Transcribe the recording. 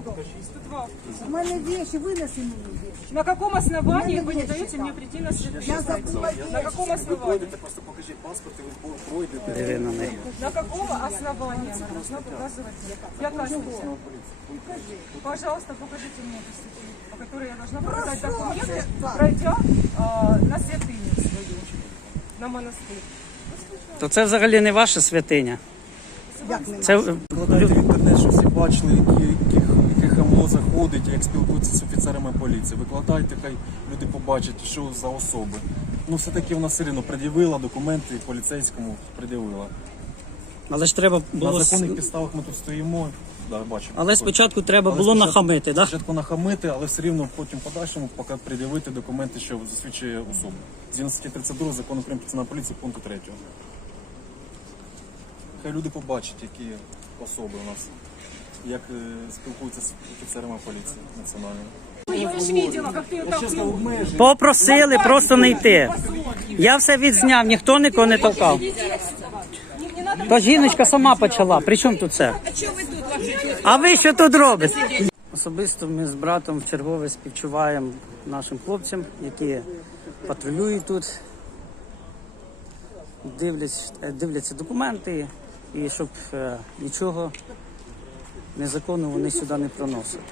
102. У мене вещи, винеси мені вещи. На каком основании Мене вы не вещи даете там. мне прийти на свидание? Я забула На каком вещи. основании? Пройдете, просто покажіть паспорт, і ви пройдете. Диви на неї. На каком основании она должна показывать? Яка статья? Пожалуйста, покажите мне эту статью, по которой я должна показать документы, пройдя а, на святыню свою, на монастырь. То це взагалі не ваша святиня. Це е, Викладайте в інтернет, що всі бачили, які, яких МО заходить, як спілкуються з офіцерами поліції. Викладайте, хай люди побачать, що за особи. Ну, все-таки вона все рівно пред'явила документи поліцейському, пред'явила. але ж треба На було. законних підставах ми тут стоїмо. Да, бачимо. Але спочатку треба Але було спочатку- нахамити, так? Спочатку нахамити, але все рівно потім в подальшому поки пред'явити документи, що засвідчує особу. Згідно статті 32 закону України про поліцію пункту 3. Хай люди побачать, які особи у нас, як е, спілкуються з офіцерами поліції національної. Попросили просто не йти. Я все відзняв, ніхто нікого не толкав. То жіночка сама почала. При чому тут це? А ви що тут робите? Особисто ми з братом в чергове співчуваємо нашим хлопцям, які патрулюють тут, дивляться, дивляться документи і щоб е, нічого незаконного вони сюди не проносили.